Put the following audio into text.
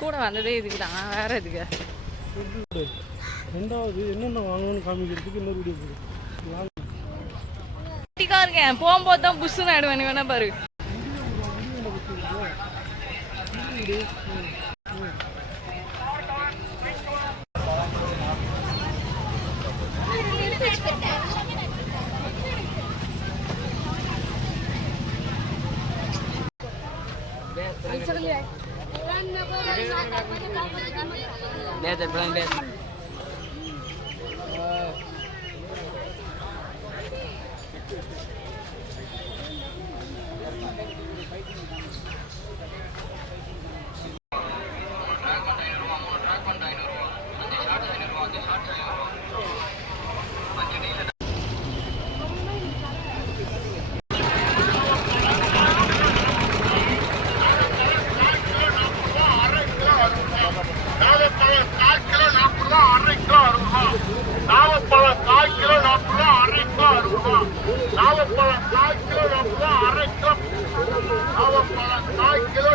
கூட வந்ததே இதுக்கு தான், வேற எதுக்கு? ரெண்டாவது என்னென்ன வாங்கணும்னு காமிக்கிறதுக்கு இன்னொரு வீடியோ போடுது. இருக்கேன் போகும்போது தான் புஷ்ஷுன்னு ஆயிடுவேன். வேணா பாரு. நாவப்பழம் 4 கிலோ 40 ரூபா, அரை கிலோ 60 ரூபா. நாவப்பழம் 4 கிலோ 40 ரூபா, அரை கிலோ. நாவப்பழம் 4 கிலோ